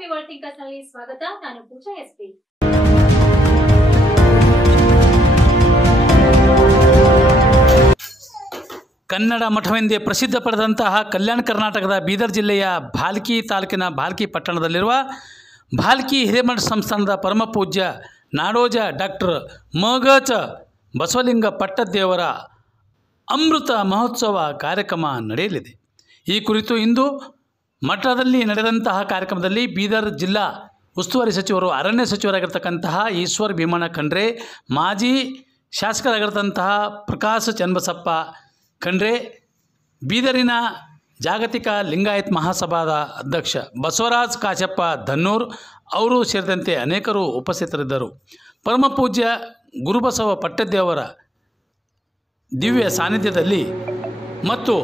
ಮಾತೃಭೂಮಿ world thinkers ನಲ್ಲಿ ಸ್ವಾಗತ. ನಾನು ಪೂಜಾ ಎಸ್ಪಿ. ಕನ್ನಡ ಮಠವೆಂದೇ ಪ್ರಸಿದ್ಧ ಪಡೆದಂತಹ ಕಲ್ಯಾಣ ಕರ್ನಾಟಕದ ಬೀದರ್ ಜಿಲ್ಲೆಯ ಭಾಲ್ಕಿ ತಾಲೂಕಿನ ಭಾಲ್ಕಿ ಪಟ್ಟಣದಲ್ಲಿರುವ ಭಾಲ್ಕಿ ಹಿರೇಮಠ ಸಂಸ್ಥಾನದ ಪರಮಪೂಜ್ಯ ನಾಡೋಜ ಡಾಕ್ಟರ್ ಮಗಚ ಬಸವಲಿಂಗ ಪಟ್ಟದೇವರ ಅಮೃತ ಮಹೋತ್ಸವ ಕಾರ್ಯಕ್ರಮ ನಡೆಯಲಿದೆ. ಈ ಕುರಿತು ಇಂದು ಮಠದಲ್ಲಿ ನಡೆದಂತಹ ಕಾರ್ಯಕ್ರಮದಲ್ಲಿ ಬೀದರ್ ಜಿಲ್ಲಾ ಉಸ್ತುವಾರಿ ಸಚಿವರು, ಅರಣ್ಯ ಸಚಿವರಾಗಿರ್ತಕ್ಕಂತಹ ಈಶ್ವರ್ ಭೀಮಣ್ಣ ಖಂಡ್ರೆ, ಮಾಜಿ ಶಾಸಕರಾಗಿರ್ತಂತಹ ಪ್ರಕಾಶ್ ಚನ್ನಬಸಪ್ಪ ಖಂಡ್ರೆ, ಬೀದರಿನ ಜಾಗತಿಕ ಲಿಂಗಾಯತ್ ಮಹಾಸಭಾದ ಅಧ್ಯಕ್ಷ ಬಸವರಾಜ್ ಕಾಶಪ್ಪ ಧನ್ನೂರ್ ಅವರು ಸೇರಿದಂತೆ ಅನೇಕರು ಉಪಸ್ಥಿತರಿದ್ದರು. ಪರಮಪೂಜ್ಯ ಗುರುಬಸವ ಪಟ್ಟದೇವರ ದಿವ್ಯ ಸಾನ್ನಿಧ್ಯದಲ್ಲಿ ಮತ್ತು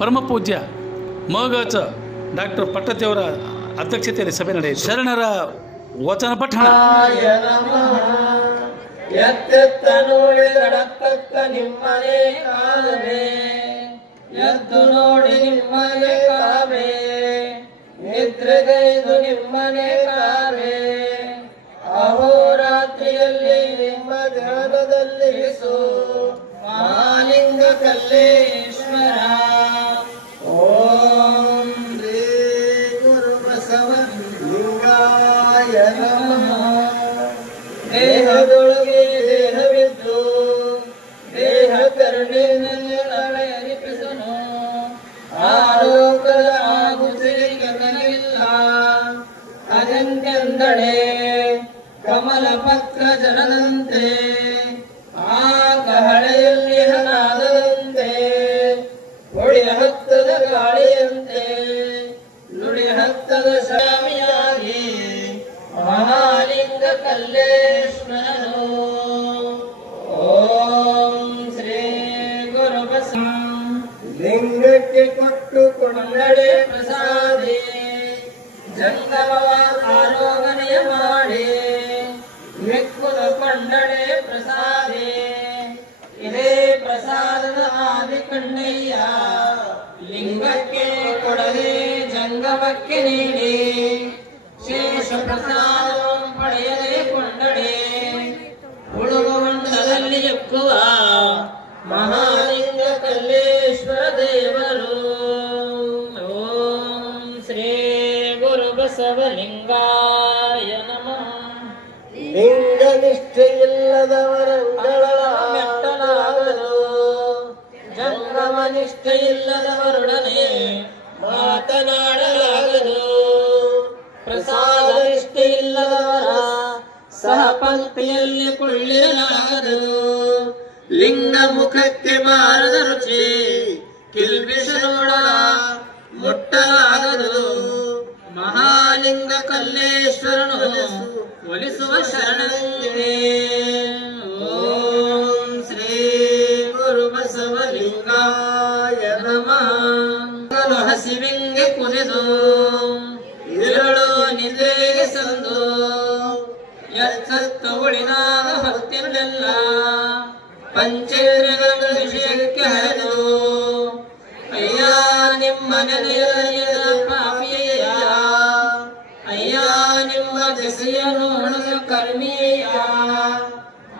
ಪರಮಪೂಜ್ಯ ಮಗಚ ಡಾಕ್ಟರ್ ಪಟ್ಟದೇವರ ಅಧ್ಯಕ್ಷತೆಯಲ್ಲಿ ಸಭೆ ನಡೆಯಿತು. ಶರಣರ ವಚನ ಪಠಣ. ಎತ್ತೆತ್ತ ನೋಡಿ ಗಡಕಕ್ಕ ನಿಮ್ಮನೆ ಕಾಲವೇ, ಎದ್ದು ನೋಡಿ ನಿಮ್ಮನೆ ಕಾವೇ, ನಿದ್ರೆಗೈದು ನಿಮ್ಮನೆ ಕಾವೇ, ಅಹೋರಾತ್ರಿಯಲ್ಲಿ ನಿಮ್ಮ ಧ್ಯಾನದಲ್ಲಿ ಮಹಾಲಿಂಗ ಕಲ್ಲೇಶ್ವರ. ಓಂ ಶ್ರೀ ಗುರು ಬಸವ ಲಿಂಗಾಯ ನಮಃ. ದೇಹದೊಳಗೆ ದೇಹವಿದ್ದು ದೇಹ ಕರುಣಿನಲ್ಲಿ ತಲೆ ಅರಿಪಿಸನು, ಆಲೋಕದ ಆಗುತ್ತಿಲ್ಲ ಅದೆಂದೆಂದಳೆ ಕಮಲ ಪತ್ರ ಜನದಂತೆ, ಆ ಕಹಳೆಯಲ್ಲಿ ಹನಾದಂತೆ, ಹೊಳಿ ಹತ್ತದ ಗಾಳಿಯಂತೆ, ನುಡಿ ಹತ್ತದ ಸ್ವಾಮಿಯಾಗಿ ಮಹಾಲಿಂಗ ಕಲ್ಲೇಶ್ವರನು. ಓಂ ಶ್ರೀ ಗುರು ಬಸವ ಲಿಂಗಕ್ಕೆ ಕೊಟ್ಟು ಕೊಂಡಳೆ ಪ್ರಸಾದಿ, ಜಂಗಮವ ಆರೋಗಣೆಯ ಮಾಡಿ ಮೆಕ್ಕುದ ಕೊಂಡಳೆ ಪ್ರಸಾದಿ. ಇದೇ ಪ್ರಸಾದದ ಆದಿ ಕಣ್ಣಯ್ಯ, ಲಿಂಗಕ್ಕೆ ಕೊಡದೆ ಜಂಗಮಕ್ಕೆ ನೀಡಿ, ಶೇಷ ಪ್ರಸಾದ ಪಡೆಯದೆ ಕೊಂಡಡೆ ಉಳುಗುಂಡದಲ್ಲಿ ಎಕ್ಕುವ ಮಹಾಲಿಂಗ ಕಲ್ಲೇಶ್ವರ ದೇವರು. ಓಂ ಶ್ರೀ ಗುರು ಬಸವಲಿಂಗಾಯ ನಮಃ. ಲಿಂಗ ನಿಷ್ಠೆಯಿಲ್ಲದವರ ಮೆಟ್ಟಲಾಗದು, ಜಂಗಮ ನಿಷ್ಠೆಯಿಲ್ಲದವರೊಡನೆ ಮಾತನಾಡಲಾಗದು, ಪ್ರಸಾದ ನಿಷ್ಠೆಯಿಲ್ಲದವರ ಸಹ ಪಂಕ್ತಿಯಲ್ಲಿ ಕೊಳ್ಳಿರಲಾಗದು, ಲಿಂಗ ಮುಖಕ್ಕೆ ಬಾರದ ರುಚಿ ಕಿಲ್ಬಿಷ ನೋಡ ಮುಟ್ಟಲಾಗದು, ಮಹಾಲಿಂಗ ಕಲ್ಲೇಶ್ವರನು ಒಲಿಸುವ ಶರಣನಿಗೆ. ಓಂ ಶ್ರೀ ಗುರು ಬಸವಲಿಂಗಾಯ ನಮಃ. ಹಸಿವಿಂಗೆ ಕುದಿದು ಇರಳು ನಿದ್ರೆಗೆ ಸಂದು, ಎಚ್ಚತ್ತ ಉಳಿನಾದ ಹೊತ್ತಿನಲ್ಲೆಲ್ಲ ಪಂಚೇಂದ್ರಿಯಗಳ ವಿಷಯಕ್ಕೆ ಹರಿದು, ಅಯ್ಯ ನಿಮ್ಮ ನೆನೆಯ ಪಾಪಿಯ, ಅಯ್ಯ ನಿಮ್ಮ ದೆಸೆಯ ನೋಡದ ಕರ್ಮಿಯ,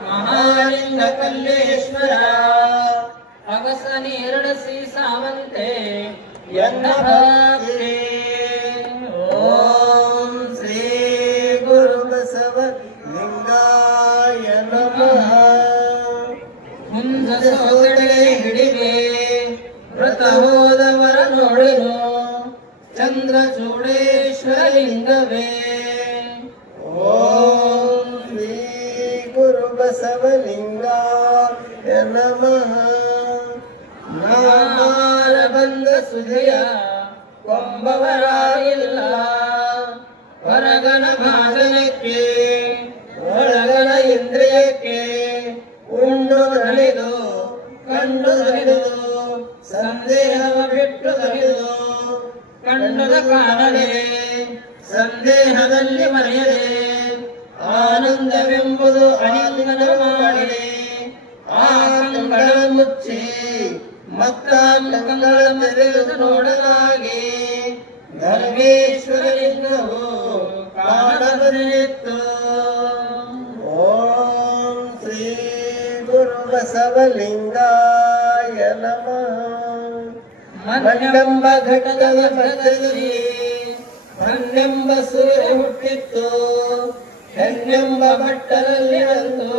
ಮಹಾಲಿಂಗ ಕಲ್ಲೇಶ್ವರ ಅಗಸ ನೀರಡಸಿ ಸಾವಂತೆ ಎನ್ನ ಭಕ್ತಿ. ಓಂ ಶ್ರೀ ಗುರು ಬಸವ ಲಿಂಗಾಯ ನಮಃ. ಮುಂದ ಸೋದಡೆ ಹಿಡಿವೆ ವ್ರತ ಹೋದವರ ನೋಡೆನು, ಚಂದ್ರ ಚೂಡೇಶ್ವರ ಲಿಂಗವೇ. ಓಂ ಶ್ರೀ ಗುರು ಬಸವಲಿಂಗಾಯ ನಮಃ. ನಾಮಾರ ಬಂದ ಸುಧೆಯ ಕೊಂಬವರಾಗಿಲ್ಲ, ಹೊರಗನ ಭಾಜನಕ್ಕೆ ಒಳಗನ ಇಂದ್ರಿಯಕ್ಕೆ ಉಂಡು ನಲಿದು ಕಂಡು ದರಿದು, ಸಂದೇಹವ ಬಿಟ್ಟು ದರಿದು ಕಂಡದ ಕಾಣದೆ, ಸಂದೇಹದಲ್ಲಿ ಮರೆಯದೆ ಆನಂದವೆಂಬುದು ಅನಿಂದನ ಮಾಡಿ, ಆ ಕಂಗಳ ಮುಚ್ಚಿ ಮತ್ತ ಕಂಗಳ ತೆರೆದು ನೋಡಲಾಗಿ ಧರ್ಮೇಶ್ವರಲಿಂಗವು ಕಾಣಬಂದಿತ್ತು. ಓಂ ಶ್ರೀ ಗುರು ಬಸವಲಿಂಗಾಯ ನಮಃ. ಮಣ್ಣೆಂಬ ಘಟದ ಮಧ್ಯದಲ್ಲಿ ಮಣ್ಣೆಂಬ ಸೂರ್ಯ ಹುಟ್ಟಿತ್ತು. ಹೆಣ್ಣೆಂಬ ಬಟ್ಟಲಲ್ಲಿ ಬಂದು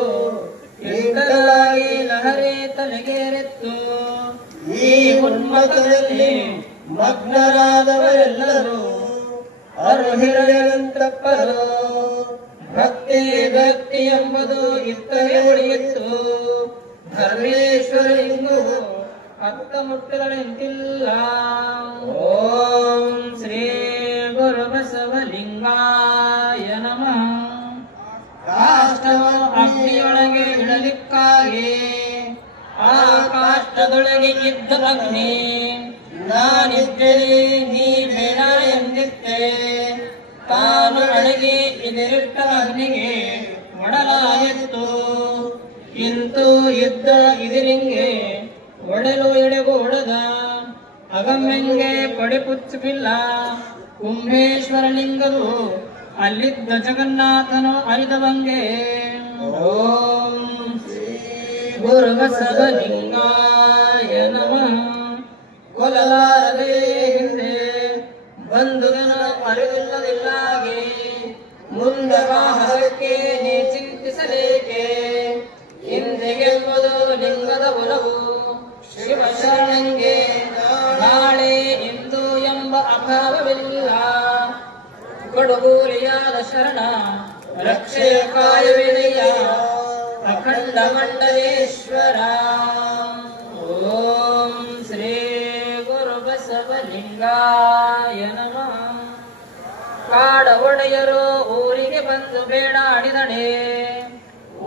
ಇಂಕಲಾಗಿ ಲಹರಿ ತಲೆಗೇರಿತ್ತು. ಈ ಉನ್ಮತದಲ್ಲಿ ಮಗ್ನರಾದವರೆಲ್ಲರೂ ಅರ್ಹಿರಲೆಂತಪ್ಪರು. ಭಕ್ತಿ ಭಕ್ತಿ ಎಂಬುದು ಇತ್ತಲೇ ಉಳಿಯಿತು. ಧರ್ಮೇಶ್ವರಲಿಂಗವು ಅತ್ತ ಮುಟ್ಟಲೆಂತಿಲ್ಲ. ಓಂ ಶ್ರೀ ಗುರು ಬಸವಲಿಂಗಾಯ ನಮಃ. ಕಾಷ್ಟವ ಅಗ್ನಿಯೊಳಗೆ ಇಡಲಿಕ್ಕಾಗಿ ಆ ಕಾಷ್ಟದೊಳಗೆ ಇದ್ದ ಅಗ್ನಿ ನಾನಿದ್ದರೆ ನೀ ಬೇಡ ಎಂದಿದ್ದೆ. ತಾನು ಅಡಗಿ ಇದರಿಟ್ಟ ಅಗ್ನಿಗೆ ಒಡಲಾಯಿತು. ಇಂತೂ ಯುದ್ಧ ಇದರಿಂಗೆ ಒಡಲು ಎಡೆಗೂ ಒಡೆದ ಅಗಮ್ಯಂಗೆ ಪಡಿಪುಚ್ಚಿಲ್ಲ. ಕುಂಭೇಶ್ವರಲಿಂಗವು ಅಲ್ಲಿದ್ದ ಜಗನ್ನಾಥನು ಅರಿದವಂಗೆ. ಓಂ ಶ್ರೀ ಗುರು ಬಸವಲಿಂಗಾಯ ನಮಃ. ಕೊಲಲಾರದೆ ಹಿಂದೆ ಬಂಧುಗನ ಅರಿವಿಲ್ಲದಿಲ್ಲಾಗಿ ಮುಂದೆ ವಾಹನಕ್ಕೆ ನೀ ಚಿಂತಿಸಲೇಕೆ. ಹಿಂದೆಗೆಂಬುದು ಲಿಂಗದ ಒಲವು ಶಿವಶರಣಂಗೆ. ನಾಳೆ ಇಂದು ಎಂಬ ಅಭಾವವಿಲ್ಲ. ಕೊಡಗೂರಿಯಾದ ಶರಣ ರಕ್ಷೆಯ ಕಾಯುವಿದೆಯ ಅಖಂಡ ಮಂಡಲೇಶ್ವರ. ಓಂ ಶ್ರೀ ಗುರು ಬಸವಲಿಂಗಾಯ ನಮಃ. ಕಾಡ ಒಡೆಯರು ಊರಿಗೆ ಬಂದು ಬೇಡಾಡಿದಡೆ.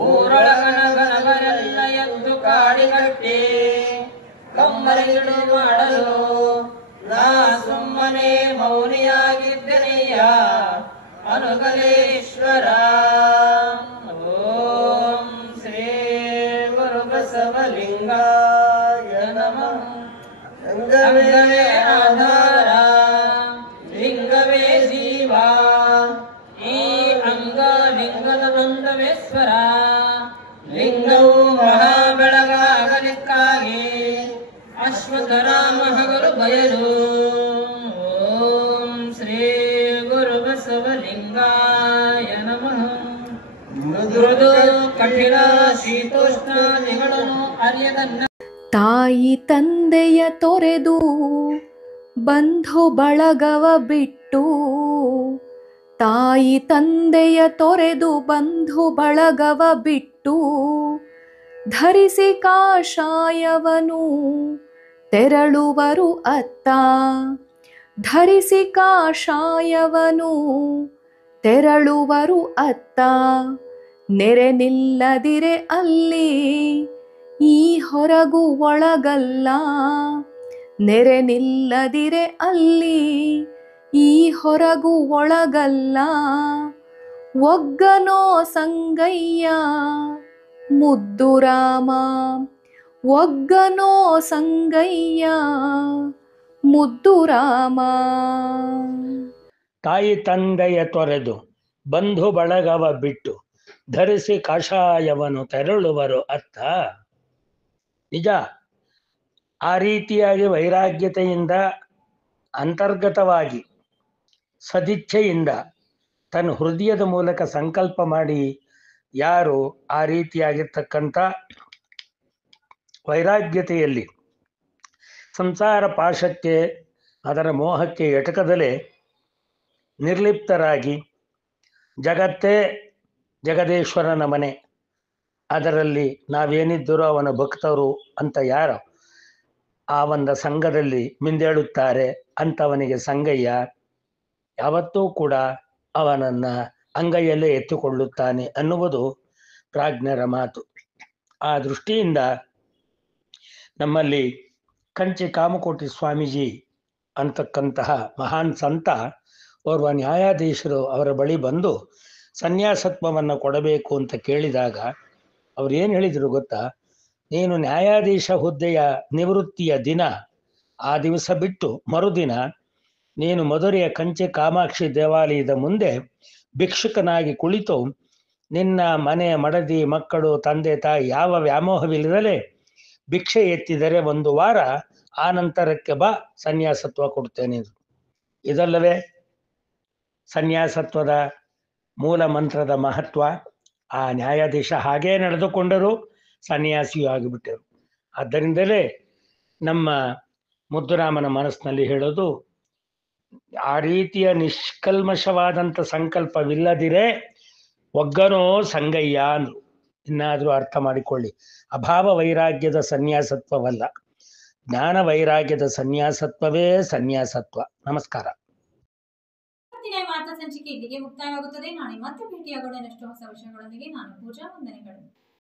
ಊರೊಳಗನಗನಗರೆಲ್ಲ ಎದ್ದು ಕಾಡಿಗಟ್ಟಿ ಕಮ್ಮರಿಗಿಡು ಮಾಡಲು ನಾ ಸುಮ್ಮನೆ ಮೌನಿಯಾಗಿದ್ದನೆಯ ಅನುಗಲೇಶ್ವರ. ಓಂ ಶ್ರೀ ಗುರು ಬಸವಲಿಂಗಾಯ ನಮಃ. ಅಂಗವೇ ಆಧಾರ ಲಿಂಗವೇ ಜೀವ. ಈ ಅಂಗ ಲಿಂಗದ ಅಂಗವೇಶ್ವರ. ಲಿಂಗವು ಮಹಾಬೆಳಗಾಗಲಿಕ್ಕಾಗಿ ಅಶ್ವತ್ಥರಾಮ ಹಗಲು ಬಯಲು. ಓಂ ಶ್ರೀ ಗುರು ಬಸವಲಿಂಗಾಯ ನಮಃ. ಮೃದು ಕಠಿಣ ಶೀತೋಷ್ಣಾದಿಗಳನ್ನು ಅರಿಯದನ್ನ ತಾಯಿ ತಂದೆಯ ತೊರೆದು ಬಂಧು ಬಳಗವ ಬಿಟ್ಟು. ತಾಯಿ ತಂದೆಯ ತೊರೆದು ಬಂಧು ಬಳಗವ ಬಿಟ್ಟು. ಧರಿಸಿ ಕಾಷಾಯವನು ತೆರಳುವರು ಅತ್ತ. ಧರಿಸಿ ಕಾಷಾಯವನು ತೆರಳುವರು ಅತ್ತ. ನೆರೆ ನಿಲ್ಲದಿರೆ ಅಲ್ಲಿ ಈ ಹೊರಗು ಒಳಗಲ್ಲ. ನೆರೆ ನಿಲ್ಲದಿರೆ ಅಲ್ಲಿ ಈ ಹೊರಗು ಒಳಗಲ್ಲ. ಒಗ್ಗನೋ ಸಂಗಯ್ಯ ಮುದ್ದು ರಾಮ. ಒಗ್ಗನೋ ಸಂಗಯ್ಯ ಮುದ್ದು ರಾಮ. ತಾಯಿ ತಂದೆಯ ತೊರೆದು ಬಂಧು ಬಳಗವ ಬಿಟ್ಟು ಧರಿಸಿ ಕಾಷಾಯವನ್ನು ತೆರಳುವರು ಅರ್ಥ. ನಿಜ, ಆ ರೀತಿಯಾಗಿ ವೈರಾಗ್ಯತೆಯಿಂದ ಅಂತರ್ಗತವಾಗಿ ಸದಿಚ್ಛೆಯಿಂದ ತನ್ನ ಹೃದಯದ ಮೂಲಕ ಸಂಕಲ್ಪ ಮಾಡಿ ಯಾರು ಆ ರೀತಿಯಾಗಿರ್ತಕ್ಕಂಥ ವೈರಾಗ್ಯತೆಯಲ್ಲಿ ಸಂಸಾರ ಪಾಶಕ್ಕೆ ಅದರ ಮೋಹಕ್ಕೆ ಎಟಕದಲೇ ನಿರ್ಲಿಪ್ತರಾಗಿ ಜಗತ್ತೇ ಜಗದೇಶ್ವರನ ಮನೆ, ಅದರಲ್ಲಿ ನಾವೇನಿದ್ದರೂ ಅವನ ಭಕ್ತರು ಅಂತ ಯಾರು ಆ ಒಂದು ಸಂಘದಲ್ಲಿ ಮಿಂದೇಳುತ್ತಾರೆ ಅಂಥವನಿಗೆ ಸಂಗಯ್ಯ ಯಾವತ್ತೂ ಕೂಡ ಅವನನ್ನು ಅಂಗೈಯಲ್ಲೇ ಎತ್ತಿಕೊಳ್ಳುತ್ತಾನೆ ಅನ್ನುವುದು ಪ್ರಾಜ್ಞರ ಮಾತು. ಆ ದೃಷ್ಟಿಯಿಂದ ನಮ್ಮಲ್ಲಿ ಕಂಚಿ ಕಾಮಕೋಟಿ ಸ್ವಾಮೀಜಿ ಅಂತಕ್ಕಂತಹ ಮಹಾನ್ ಸಂತ ಓರ್ವ ನ್ಯಾಯಾಧೀಶರು ಅವರ ಬಳಿ ಬಂದು ಸನ್ಯಾಸತ್ವವನ್ನು ಕೊಡಬೇಕು ಅಂತ ಕೇಳಿದಾಗ ಅವ್ರು ಏನು ಹೇಳಿದರು ಗೊತ್ತಾ? ನೀನು ನ್ಯಾಯಾಧೀಶ ಹುದ್ದೆಯ ನಿವೃತ್ತಿಯ ದಿನ ಆ ದಿವಸ ಬಿಟ್ಟು ಮರುದಿನ ನೀನು ಮಧುರೆಯ ಕಂಚೆ ಕಾಮಾಕ್ಷಿ ದೇವಾಲಯದ ಮುಂದೆ ಭಿಕ್ಷುಕನಾಗಿ ಕುಳಿತು ನಿನ್ನ ಮನೆ ಮಡದಿ ಮಕ್ಕಳು ತಂದೆ ತಾಯಿ ಯಾವ ವ್ಯಾಮೋಹವಿಲ್ಲದಲೇ ಭಿಕ್ಷೆ ಎತ್ತಿದರೆ 1 ವಾರ ಆ ನಂತರಕ್ಕೆ ಬಾ, ಸನ್ಯಾಸತ್ವ ಕೊಡ್ತೇನೆ. ಇದಲ್ಲವೇ ಸನ್ಯಾಸತ್ವದ ಮೂಲ ಮಂತ್ರದ ಮಹತ್ವ. ಆ ನ್ಯಾಯಾಧೀಶ ಹಾಗೇ ನಡೆದುಕೊಂಡರು, ಸನ್ಯಾಸಿಯೂ ಆಗಿಬಿಟ್ಟರು. ಆದ್ದರಿಂದಲೇ ನಮ್ಮ ಮುದ್ದುರಾಮನ ಮನಸ್ಸಿನಲ್ಲಿ ಹೇಳೋದು, ಆ ರೀತಿಯ ನಿಷ್ಕಲ್ಮಶವಾದಂಥ ಸಂಕಲ್ಪವಿಲ್ಲದಿರೇ ಒಗ್ಗನೋ ಸಂಗಯ್ಯ ಅಂದ್ರು. ಇನ್ನಾದರೂ ಅರ್ಥ ಮಾಡಿಕೊಳ್ಳಿ, ಅಭಾವ ವೈರಾಗ್ಯದ ಸನ್ಯಾಸತ್ವವಲ್ಲ, ಜ್ಞಾನ ವೈರಾಗ್ಯದ ಸನ್ಯಾಸತ್ವವೇ ಸನ್ಯಾಸತ್ವ. ನಮಸ್ಕಾರ. ಇವತ್ತಿನ ವಾರ್ತಾ ಸಂಚಿಕೆ ಇಲ್ಲಿಗೆ ಮುಕ್ತಾಯವಾಗುತ್ತದೆ. ನಾಳೆ ಮತ್ತೆ ಭೇಟಿಯಾಗೋಣ ಇನ್ನಷ್ಟು ಹೊಸ ವಿಷಯಗಳೊಂದಿಗೆ. ನಾನು ಪೂಜಾ, ವಂದನೆಗಳು.